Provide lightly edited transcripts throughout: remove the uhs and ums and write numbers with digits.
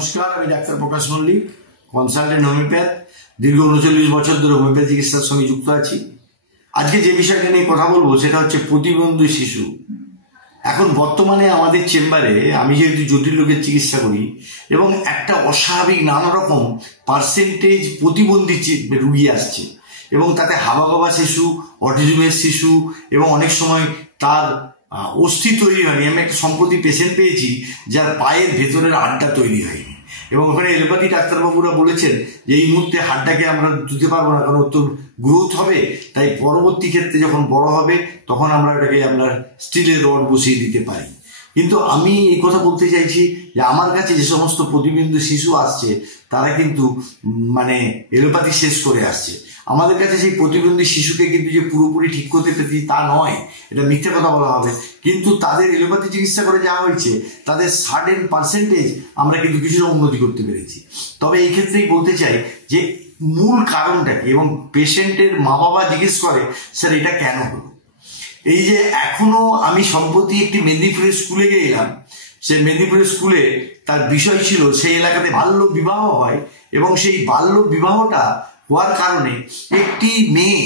নমস্কার, আমি ডাক্তার প্রকাশ Mallick, consultant homeopath. দীর্ঘ 39 বছর ধরে হোমিওপ্যাথি চিকিৎসার সঙ্গে যুক্ত আছি। আজকে যে বিষয়টা নিয়ে কথা বলবো সেটা হচ্ছে প্রতিবন্ধী শিশু। এখন বর্তমানে আমাদের চেম্বারে আমি যেহেতু জটিল রোগের চিকিৎসা করি এবং একটা অস্বাভাবিক নানা রকম পার্সেন্টেজ প্রতিবন্ধী রুগী আসছে এবং তাতে হাবাগোবা শিশু, অটিজমের শিশু এবং অনেক সময় তার অস্থি তৈরি হয়নি। আমি একটা সম্প্রতি পেশেন্ট পেয়েছি যার পায়ের ভেতরের হাড়টা তৈরি হয়নি এবং ওখানে এলোপ্যাথি ডাক্তারবাবুরা বলেছেন যে এই মুহূর্তে হাড়টাকে আমরা দিতে পারবো না, কারণ ওর তো গ্রোথ হবে, তাই পরবর্তী ক্ষেত্রে যখন বড় হবে তখন আমরা এটাকে আমরা স্টিলের রড বসিয়ে দিতে পারি। কিন্তু আমি এই কথা বলতে চাইছি যে আমার কাছে যে সমস্ত প্রতিবন্ধী শিশু আসছে তারা কিন্তু এলোপ্যাথি শেষ করে আসছে। আমাদের কাছে সেই প্রতিবন্ধী শিশুকে কিন্তু যে পুরোপুরি ঠিক করতে পেরেছি তা নয়, এটা মিথ্যে কথা বলা হবে। কিন্তু তাদের এলোপ্যাথি চিকিৎসা করে যা হয়েছে তাদের সার্টেন পার্সেন্টেজ আমরা কিন্তু কিছুটা উন্নতি করতে পেরেছি। তবে এই ক্ষেত্রেই বলতে চাই যে মূল কারণটা কি, এবং পেশেন্টের মা বাবা জিজ্ঞেস করে স্যার এটা কেন হলো। এই যে এখনো আমি সম্প্রতি একটি মেদিনীপুরের স্কুলে গেলাম, সেই মেদিনীপুরের স্কুলে তার বিষয় ছিল সেই এলাকাতে বাল্য বিবাহ হয় এবং সেই বাল্য বিবাহটা হওয়ার কারণে একটি মেয়ে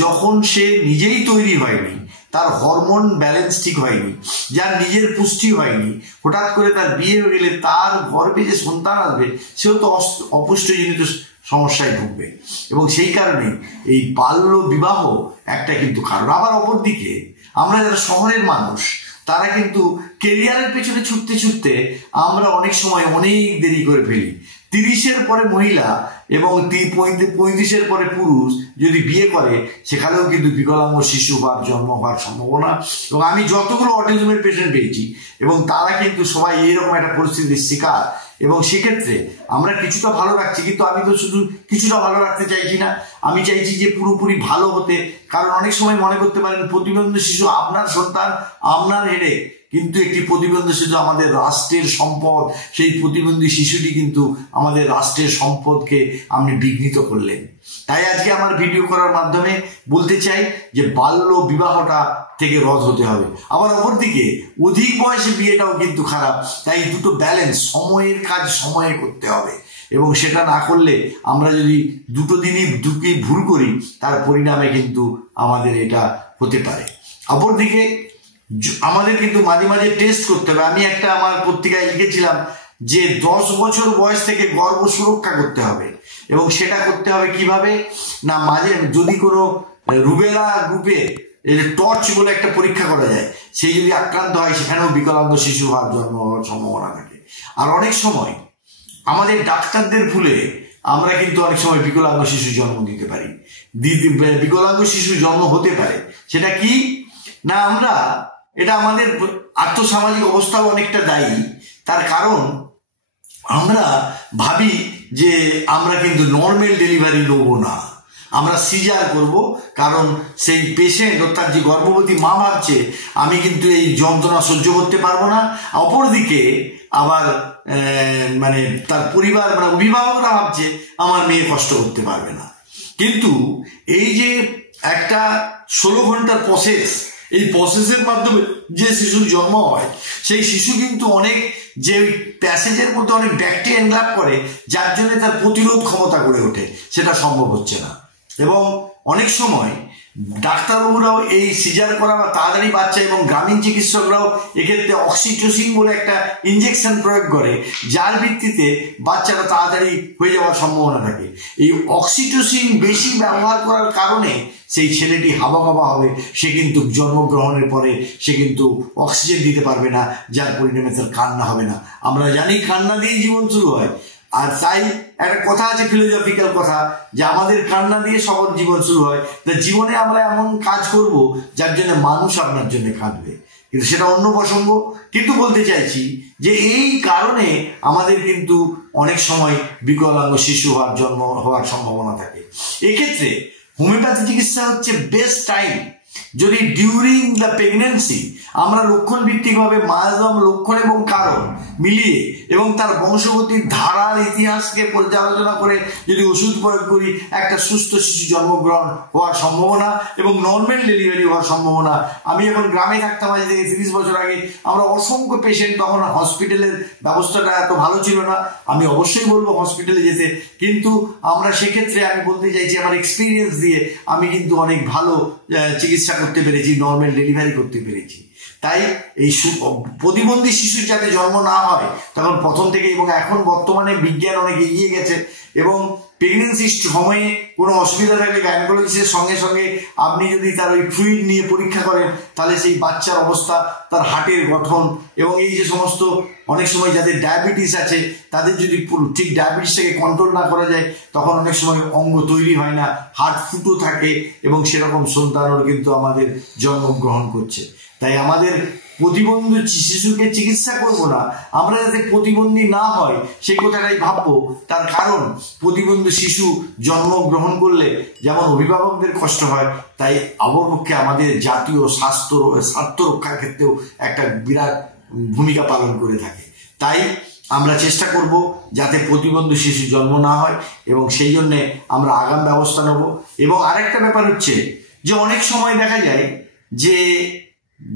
যখন সে নিজেই তৈরি হয়নি, তার হরমোন ব্যালেন্স ঠিক হয়নি, যার নিজের পুষ্টি হয়নি, হঠাৎ করে তার বিয়ে হয়ে গেলে তার গর্ভে যে সন্তান আসবে সেও তো অপুষ্টিজনিত সমস্যায় ভুগবে এবং সেই কারণে এই বাল্য বিবাহ একটা কিন্তু কারণ। আবার অপরদিকে আমরা যারা শহরের মানুষ তারা কিন্তু কেরিয়ারের পেছনে ছুটতে ছুটতে আমরা অনেক সময় অনেক দেরি করে ফেলি। 30-এর পরে মহিলা এবং 35-এর পরে পুরুষ যদি বিয়ে করে সেখানেও কিন্তু বিকলাঙ্গ শিশু জন্ম হওয়ার সম্ভাবনা। এবং আমি যতগুলো অটিজমের পেশেন্ট পেয়েছি এবং তারা কিন্তু সবাই এইরকম একটা পরিস্থিতির শিকার, এবং সেক্ষেত্রে আমরা কিছুটা ভালো রাখছি, কিন্তু আমি তো শুধু কিছুটা ভালো রাখতে চাইছি না, আমি চাইছি যে পুরোপুরি ভালো হতে। কারণ অনেক সময় মনে করতে পারেন প্রতিবন্ধী শিশু আপনার সন্তান, আপনার হেডে, কিন্তু একটি প্রতিবন্ধী শিশু আমাদের রাষ্ট্রের সম্পদ। সেই প্রতিবন্ধী শিশুটি কিন্তু আমাদের রাষ্ট্রের সম্পদকে আপনি বিঘ্নিত করলেন। তাই আজকে আমার ভিডিও করার মাধ্যমে বলতে চাই যে বাল্য বিবাহটা থেকে রদ হতে হবে। আবার অপরদিকে অধিক বয়সে বিয়েটাও কিন্তু খারাপ। তাই দুটো ব্যালেন্স, সময়ের কাজ সময়ে করতে হবে এবং সেটা না করলে আমরা যদি দুটো দিনই ভুল করি তার পরিণামে কিন্তু আমাদের এটা হতে পারে। অপরদিকে আমাদের কিন্তু মাঝে মাঝে টেস্ট করতে হবে। আমি একটা আমার পত্রিকায় লিখেছিলাম যে 10 বছর বয়স থেকে গর্ভ সুরক্ষা করতে হবে, এবং সেটা করতে হবে কিভাবে না, মাঝে যদি কোনো রুবেলা গ্রুপে টর্চ বলে একটা পরীক্ষা করা যায়, সেই যদি আক্রান্ত হয় সেখানেও বিকলাঙ্গ শিশু জন্ম হওয়ার সম্ভাবনা থাকে। আর অনেক সময় আমাদের ডাক্তারদের ভুলে আমরা কিন্তু অনেক সময় বিকলাঙ্গ শিশু জন্ম দিতে পারি, বিকলাঙ্গ শিশু জন্ম হতে পারে। সেটা কি না, আমরা এটা আমাদের আর্থসামাজিক অবস্থাও অনেকটা দায়ী। তার কারণ আমরা ভাবি যে আমরা কিন্তু নর্মাল ডেলিভারি নেবো না, আমরা সিজার করব, কারণ সেই পেশেন্ট অর্থাৎ যে গর্ভবতী মা ভাবছে আমি কিন্তু এই যন্ত্রণা সহ্য করতে পারবো না। অপরদিকে আবার তার পরিবার অভিভাবকরা ভাবছে আমার মেয়ে কষ্ট করতে পারবে না। কিন্তু এই যে একটা 16 ঘন্টার প্রসেস, এই প্রসেসের মাধ্যমে যে শিশুর জন্ম হয় সেই শিশু কিন্তু অনেক যে প্যাসেজের মধ্যে অনেক ব্যাকটেরিয়া এনলাপ করে, যার জন্য তার প্রতিরোধ ক্ষমতা গড়ে ওঠে, সেটা সম্ভব হচ্ছে না। এবং অনেক সময় ডাক্তারবাবুরাও এই সিজার করা বা তাড়াতাড়ি বাচ্চা, এবং গ্রামীণ চিকিৎসকরাও এক্ষেত্রে অক্সিটোসিন বলে একটা ইঞ্জেকশন প্রয়োগ করে, যার ভিত্তিতে বাচ্চাটা তাড়াতাড়ি হয়ে যাওয়ার সম্ভাবনা থাকে। এই অক্সিটোসিন বেশি ব্যবহার করার কারণে সেই ছেলেটি হাবাগোবা হবে, সে কিন্তু জন্মগ্রহণের পরে সে কিন্তু অক্সিজেন দিতে পারবে না, যার পরিণামে তার কান্না হবে না। আমরা জানি কান্না দিয়ে জীবন শুরু হয়, আর তাই একটা কথা আছে, ফিলোসফিক্যাল কথা, যে আমাদের কান্না দিয়ে সবার জীবন শুরু হয়। জীবনে আমরা এমন কাজ করব যার জন্য মানুষ আপনার জন্য কাঁদবে, কিন্তু সেটা অন্য প্রসঙ্গ। কিন্তু বলতে চাইছি যে এই কারণে আমাদের কিন্তু অনেক সময় বিকলাঙ্গ শিশু জন্ম হওয়ার সম্ভাবনা থাকে। এক্ষেত্রে হোমিওপ্যাথি চিকিৎসা হচ্ছে বেস্ট টাইম। যদি ডিউরিং দ্য প্রেগনেন্সি আমরা লক্ষণ ভিত্তিকভাবে মায়াজম লক্ষণ এবং কারণ মিলিয়ে এবং তার বংশগতির ধারার ইতিহাসকে পর্যালোচনা করে যদি ওষুধ প্রয়োগ করি, একটা সুস্থ শিশু জন্মগ্রহণ হওয়ার সম্ভাবনা এবং নর্মাল ডেলিভারি হওয়ার সম্ভাবনা। আমি এখন গ্রামে থাকতাম, আজ থেকে 30 বছর আগে। আমরা অসংখ্য পেশেন্ট, তখন হসপিটালের ব্যবস্থাটা এত ভালো ছিল না। আমি অবশ্যই বলবো হসপিটালে যেতে, কিন্তু আমরা সেক্ষেত্রে আমি বলতে চাইছি আমার এক্সপিরিয়েন্স দিয়ে আমি কিন্তু অনেক ভালো চিকিৎসা করতে পেরেছি, নর্মাল ডেলিভারি করতে পেরেছি। তাই এই প্রতিবন্ধী শিশুর যাতে জন্ম না হয় তখন প্রথম থেকে, এবং এখন বর্তমানে বিজ্ঞান অনেক এগিয়ে গেছে এবং প্রেগনেন্সির সময়ে কোনো অসুবিধা থাকলে গাইনোকোলজিস্টের সঙ্গে সঙ্গে আপনি যদি তার ওই ফ্লুইড নিয়ে পরীক্ষা করেন, তাহলে সেই বাচ্চার অবস্থা, তার হার্টের গঠন এবং এই যে সমস্ত, অনেক সময় যাদের ডায়াবেটিস আছে তাদের যদি ঠিক ডায়াবেটিসটাকে কন্ট্রোল না করা যায় তখন অনেক সময় অঙ্গ তৈরি হয় না, হার্ট ফুটো থাকে এবং সেরকম সন্তানও কিন্তু আমাদের জন্মগ্রহণ করছে। তাই আমাদের প্রতিবন্ধী শিশুকে চিকিৎসা করব না, আমরা যাতে প্রতিবন্ধী না হয় সেই কথাটাই ভাববো। তার কারণ প্রতিবন্ধী শিশু জন্মগ্রহণ করলে যেমন অভিভাবকদের কষ্ট হয়, তাই অপরপক্ষে আমাদের জাতীয় স্বাস্থ্য রক্ষার ক্ষেত্রেও একটা বিরাট ভূমিকা পালন করে থাকে। তাই আমরা চেষ্টা করব যাতে প্রতিবন্ধী শিশু জন্ম না হয় এবং সেই জন্যে আমরা আগাম ব্যবস্থা নেব। এবং আরেকটা ব্যাপার হচ্ছে যে অনেক সময় দেখা যায় যে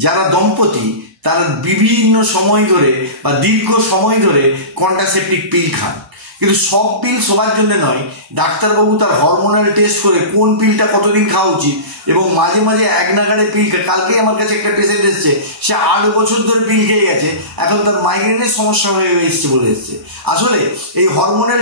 যারা দম্পতি তারা বিভিন্ন সময় ধরে বা দীর্ঘ সময় ধরে কন্ট্রাসেপটিভ পিল খান, কিন্তু সব পিল সবার জন্য নয়। ডাক্তারবাবু তার হরমোনাল টেস্ট করে কোন পিলটা কতদিন খাওয়া উচিত এবং মাঝে মাঝে এক নাগাড়ে পিল খায়। কালকেই আমার কাছে একটা পেশেন্ট এসছে, সে 8 বছর ধরে পিল খেয়ে গেছে, এখন তার মাইগ্রেনের সমস্যা হয়ে এসছে বলে এসছে। আসলে এই হরমোনাল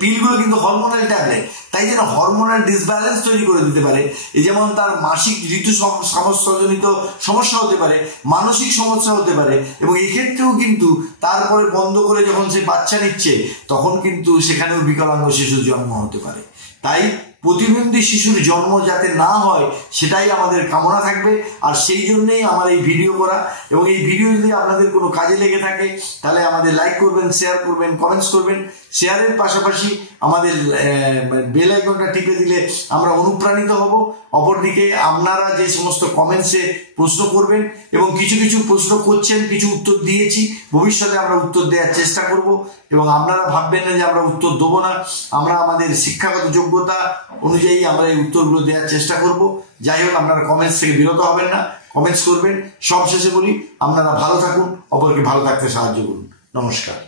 পিলগুলো কিন্তু হরমোনাল ট্যাবলেট, তাই যেন হরমোনাল ডিসব্যালেন্স তৈরি করে দিতে পারে। এই যেমন তার মাসিক ঋতু সমস্যাজনিত সমস্যা হতে পারে, মানসিক সমস্যা হতে পারে, এবং এক্ষেত্রেও কিন্তু তারপরে বন্ধ করে যখন সে বাচ্চা নিচ্ছে তখন কিন্তু সেখানেও বিকলাঙ্গ শিশুর জন্ম হতে পারে। তাই প্রতিবন্ধী শিশুর জন্ম যাতে না হয় সেটাই আমাদের কামনা থাকবে। আর সেই জন্যেই আমার এই ভিডিও করা, এবং এই ভিডিও যদি আপনাদের কোনো কাজে লেগে থাকে তাহলে আমাদের লাইক করবেন, শেয়ার করবেন, কমেন্টস করবেন। শেয়ারের পাশাপাশি আমাদের বেল আইকনটা টিপে দিলে আমরা অনুপ্রাণিত হব। অপরদিকে আপনারা যে সমস্ত কমেন্টসে প্রশ্ন করবেন এবং কিছু কিছু প্রশ্ন করছেন, কিছু উত্তর দিয়েছি, ভবিষ্যতে আমরা উত্তর দেওয়ার চেষ্টা করব। এবং আপনারা ভাববেন না যে আমরা উত্তর দেবো না, আমরা আমাদের শিক্ষাগত যোগ্যতা অনুযায়ী আমরা এই উত্তরগুলো দেওয়ার চেষ্টা করব। যাই হোক, আপনারা কমেন্টস থেকে বিরত হবেন না, কমেন্টস করবেন। সবশেষে বলি, আপনারা ভালো থাকুন, অপরকে ভালো থাকতে সাহায্য করুন। নমস্কার।